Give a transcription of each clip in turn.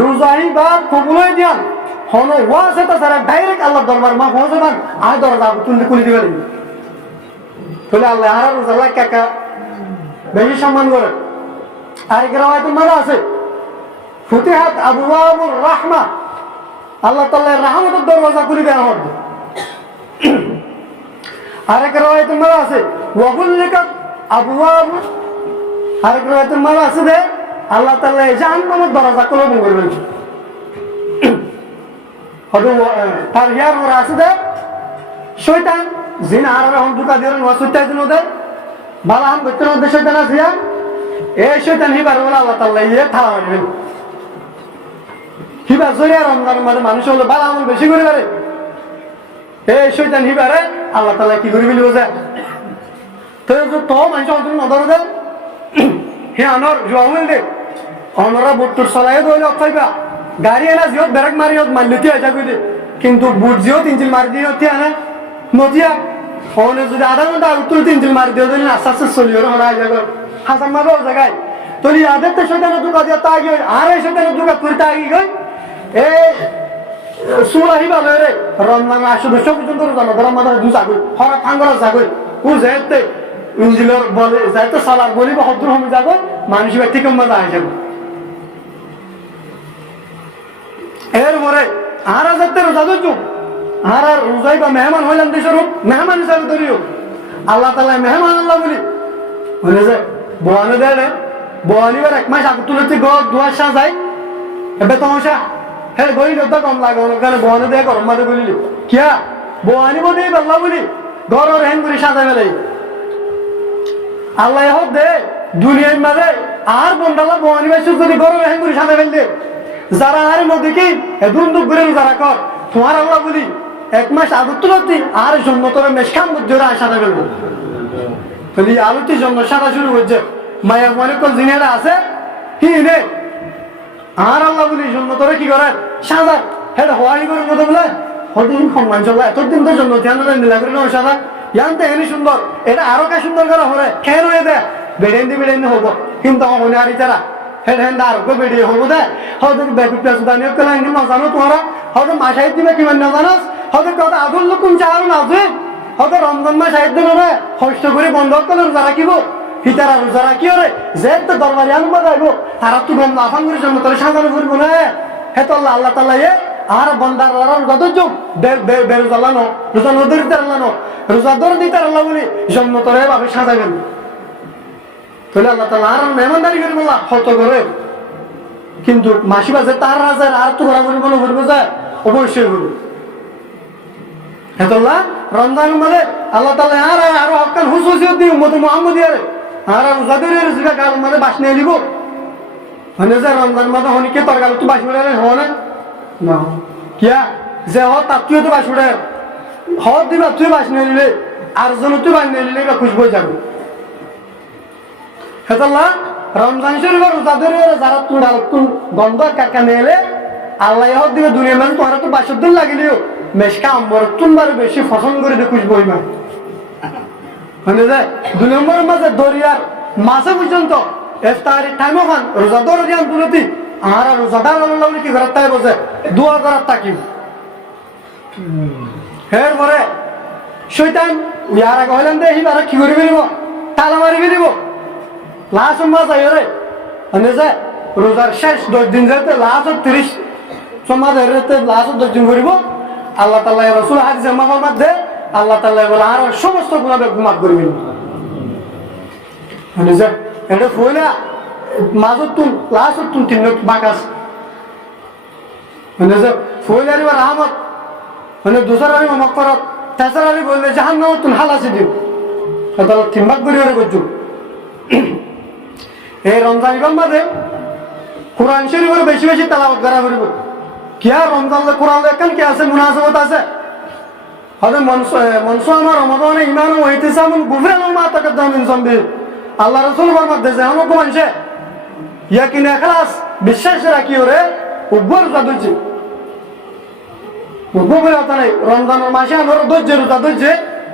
রোজাই বা কবুলই দিয়ান হন ওয়া আছে সারা ডাইরেক্ট আল্লাহ দরবার মা হয়ে যাবান, আর দরজা তুলতে খুলে দিবে তাহলে আল্লাহ আর রোজা লাগ কাকা বেশি সম্মান করে আর এক রায় তোমার আছে। ফুতিহাত আবু আবুর রাহমা। আল্লাহ তাল্লাহ রাহমতের দরওয়াজা খুলে দেওয়া হবে আরেক রায়তের মালা আছে। ওয়াগুল্লিকাত আবওয়াব আরেক রায়তের মালা আছে যে আল্লাহ তাআলা জাহান্নামের দরজা খুলে বন্ধ করবেন হয়তো তার আছে যে শয়তান জিন আর রহম দুকা দিয়ে দিন ওদের। বালা হাম বেতন ওদের শয়তান আছে এই শয়তান হিবার বলে আল্লাহ তাআলা ইয়ে থালা মারবেন হিবার জরিয়া রমজান মানে মানুষ হলো বালা আমল বেশি করে পারে এই শৈতান হিবারে আল্লাহ তালা কি করে বলি বোঝা তো তো মানুষ অন্তর নদর দে হে আনর জোয়াল দে। অনরা বুট্টুর চলাই দইলে অপাইবা গাড়ি এনা জিহত বেরেক মারি হত মাল্যতি হয়ে যাবে কিন্তু বুট জিও তিনজিল মারি দিয়ে হতে আনে নদিয়া ফোনে যদি আধা ঘণ্টা উত্তর তিনজিল মারি দিয়ে দিলে আস্তে আস্তে চলি ওরা হরা যাবে। হাসান মারো জায়গায় তোলি আদের তো শৈতানের দুকা দিয়া তাগি হয় আর এই শৈতানের দুকা করে তাগি গই এই সুলাহি ভালো রে রমজান আসে দশ পর্যন্ত জানো। ধর আমাদের দু জাগই হরা ফাঙ্গরা জাগই ও যেতে ইঞ্জিলের বলে যাইতে সালার বলি বা হদ্র হমি যাগো মানুষ ব্যক্তি কম মজা আসে এরপরে আর যাতে রোজা ধরছো? আর আর রোজাই বা মেহমান হইলাম দেশের মেহমান হিসাবে ধরিও। আল্লাহ তালা মেহমান আল্লাহ বলি। বলে যে বোয়ানো দেয় রে বোয়ানিবার এক মাস আগে তুলেছি গো দুয়ার সাজাই এবে তোমাশা হ্যাঁ গই নদ্দা কম লাগে, অনেক গানে বোয়ানো দেয়, গরম মাঝে বলিলি কিয়া? বোয়ানি বলি বাংলা বলি গরর হেন করে সাজা ফেলে। আল্লাহ হোক দে, দুনিয়ার মাঝে আর বন্ধালা বোয়ানি বাইসু যদি গরর হেন করে সাজা ফেলতে? যারা আর মধ্যে কি? দুন দুঃখ করে যারা কর। তোমার আল্লাহ বলি, এক মাস আগত আর জন্য তোর মেশখান বুদ্ধি সাজা ফেলব। তাহলে আলুটির জন্য সাজা শুরু করছে। মায়া মনে কোন জিনিয়ারা আছে? কি নে আর আল্লাহ বলি, জন্য তোরা কি করে সাজা। হেড, হওয়াই করে মতো বলে। হদিন সম্মান চলা, এতদিন তো জন্য ধ্যান নিলা করে নয় সাজা। জানতে এনি সুন্দর। এটা আরও কে সুন্দর করে হরে খেয়ে রয়ে দে। বেড়েন্দি বেড়েন্দি হব। কিন্তু আমার মনে আর ইতারা হেড আর কো বেড়িয়ে হব দে। হয়তো বেকু পেছু দানিও কেলা ইনি নজানো তোমারা। হয়তো দিবে কিমান নজানাস হয়তো আদুল লুকুম চাহারো নাজে। হয়তো রমজান মাস আইত দিল রে। হস্ত করে বন্ধ করলে রোজা রাখিব। হিতারা রোজা রাখিও রে। যে তো তারা তো গম আফান করে জন্ম তোর সাজানো করব না হে তো আল্লাহ আল্লাহ তাল্লাহ আর বন্দার ধর যোগ বেরোজা লানো রোজা নদীর দিতে আল্লাহ রোজা দর দিতে আল্লাহ বলি, জন্ম তোর ভাবে সাজাবেন তাহলে আল্লাহ তাল্লাহ আর মেহমানদারি করে বললা হত করে? কিন্তু মাসি বাজে তার রাজার আর তো ঘোরা করব ঘুরবো যায়, অবশ্যই ঘুরবো। হেতুল্লাহ রমজান মানে আল্লাহ তাআলা আর আর হকান হুসুসিয়ত দি উম্মত মুহাম্মদিয়ার, আর আর জাদের রিজকা কাল মানে বাস নিয়ে মানে যে রমজান মানে হনি কে তরকাল তো বাস উড়ে হো না? না। কিয়া? যে হ তাতুই তো বাস হ দিবা তুই বাস নিয়ে লিলে আর জন তুই বাস নিয়ে লিলে খুশবু যাবে। হেতুল্লাহ রমজান শরীফের রোজাদের যারা তুই ডাল তুই গন্ধ কাকা নিয়ে আল্লাহ হদ দিবে দুনিয়া মানে তোমার তো বাসর দিন লাগিলিও মেশকা আম্বর তোমার বেশি পছন্দ করে দেখুস বইমা মানে যে দুই নম্বরের মাঝে দরিয়ার মাসে পর্যন্ত টাইম আর আল্লাহ কি ঘর তাই বসে? দোয়া করার তাকিব। এর পরে শৈতান ইয়ার আগে হইলেন দে হিবার কি করে লাস্ট মাস আই রে মানে যে রোজার শেষ দশ দিন যেতে লাস্ট তিরিশ সমাজ হেরেতে লাস্ট দশ দিন করিব আল্লাহ তাল্লাহ রসুল হাদিস মাফার মধ্যে আল্লাহ তাল্লাহ বলে আর সমস্ত গুণাবে মাফ করবেন মানে যে এটা ফইলা মাজত তুন লাস্ট তুন তিন বাকাস। মানে যে ফইলার এবার আহমদ মানে দুসর আমি মক করত তেসর আমি বললে জাহান নাম তুন হালাসি দিও। তাহলে তিন ভাগ করে ওরে করছ এই রমজান ইবাম মাঝে কোরআন শরীফের বেশি বেশি তেলাওয়াত করা করব। কিয়া রমজান কোরআন লেখান কি আছে, মুনাসাবত আছে? হয়তো মনসু মনসু আমার রমাদানে ইমান হইতে সামন গুফরান মা তাকাদ্দাম মিন জামবি আল্লাহ রাসূল ফরমাত দেছে আমার কো মানছে ইয়াকিন ইখলাস বিশ্বাস রাখি ওরে উব্বর জাদুজি উব্বর রমজানের মাসে আমার ধৈর্য, রোজা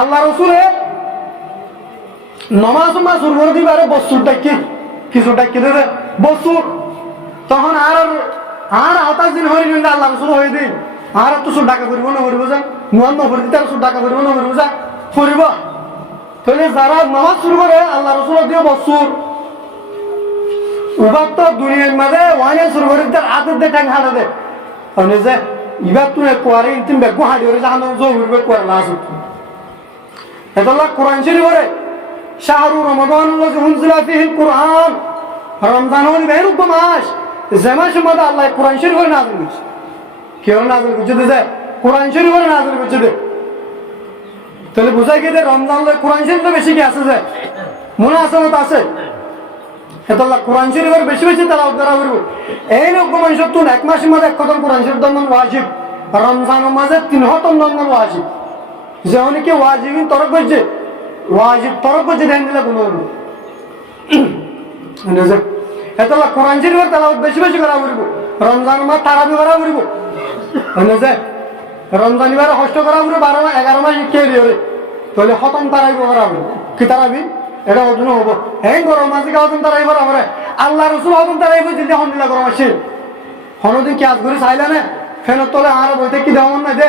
আল্লাহ রসুলে নমাজ মাস উর্বর দিবারে বস্তুর ডাকি কিছু ডাকি দেবে বস্তুর। তখন আর আর হতাশ দিন হয়ে নিন আল্লাহ রসুল হয়ে দিন। আর তো সুর ডাকা করিব না করিব যা। নুয়ান নফর দিতে সুর ডাকা করিব না করিব যা। করিব। তাহলে যারা নামাজ শুরু করে, আল্লাহ রসুল দিয়ে বস্তুর। উবার তো দুনিয়ার মাঝে ওয়ানে শুরু করে দিতে আদর দে টাং হাড়া দে। যে ইবার তুই কোয়ারে ইন্তিম বেগু হাঁড়ি করে জাহান জহুর বে কোয়ারে লাস রমজান দে তাহলে বোঝা গিয়ে রমজান কোরআন শরীফ বেশি কি আছে যে? মনে আসামত আছে? আল্লাহ কোরআন শরীফের বেশি বেশি তেলাওয়াত করা করব এই লোক মানুষ এক মাসের মধ্যে এক কদম কোরআন শরীফ দন্দন ওয়াজিব। রমজানের মাঝে তিন হতম দন্দন যে অনেকে ওয়াজিবিন তরক করছে, ওয়াজিব তরক করছে ধ্যান দিলে কোনো এটা কোরআন শরীফের তেলাওয়াত বেশি বেশি করা করব, রমজান মাস তারাবি করা করব। যে রমজান এবারে হস্ত করা করব, বারো মাস, এগারো মাস কে দিয়ে তাহলে হতম তারাবি করা করব কি তারাবি? এটা অর্জন হব। হ্যাঁ গরম মাসে হতম করা হবে? আল্লাহ রসুল হতম তারাবি যদি হন্দিলা গরম আসে হনদিন কি আজ করে চাইলে না? ফেনের তলে আর বইতে কি দেওয়া না দে?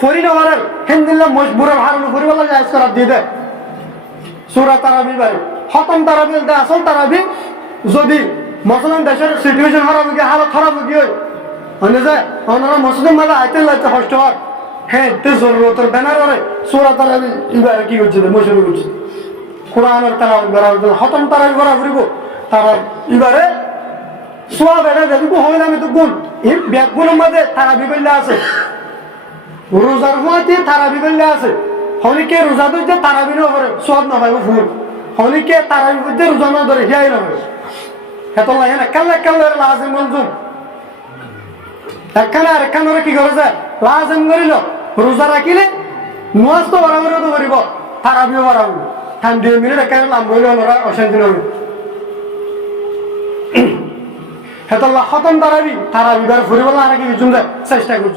ফরিনওয়ারের হেন্দিল্লা মজবুরের হারুন ফরিওয়ালা জায়জ করার দিয়ে দেয় সুরা তারাবি বাড়ি হতম তারাবি আসল তারাবি, যদি মসলান দেশের সিচুয়েশন খারাপ গিয়ে হালত খারাপ গিয়ে মানে যে ওনারা মাঝে আইতে লাগতে কষ্ট হয়। হ্যাঁ তে জরুরতের ব্যানার করে সুরা তারাবি এবারে কি করছে মশুরি করছে। কোরআনের তারা হতম তারাবি করা ফুরিব তারা এবারে সোয়া বেড়ে দেখব হইলে আমি তো গুণ এই ব্যাগগুলোর মধ্যে তারাবি আছে। রোজার হুয়াতে তারাবি বললে আছে। হলিকে রোজা ধরতে তারাবি না করে সব না পাইব ফুল হলিকে তারাবি বুঝতে রোজা না ধরে হিয়াই না হবে। হেত লাগে না, কাল্লা কাল্লা লাজেম বলছুন একখানে আর একখানে কি করে যায়? লাজেম করিল, রোজা রাখিলে নুয়াজ তো বরাবর তো করিব, তারাবিও বরাবর। ঠান দুই মিনিট এখানে লাম বইলে ওরা অশান্তি নবে হেতল্লা খতম তারাবি তারাবি বার ফুরিব না, আর কি চেষ্টা করছি।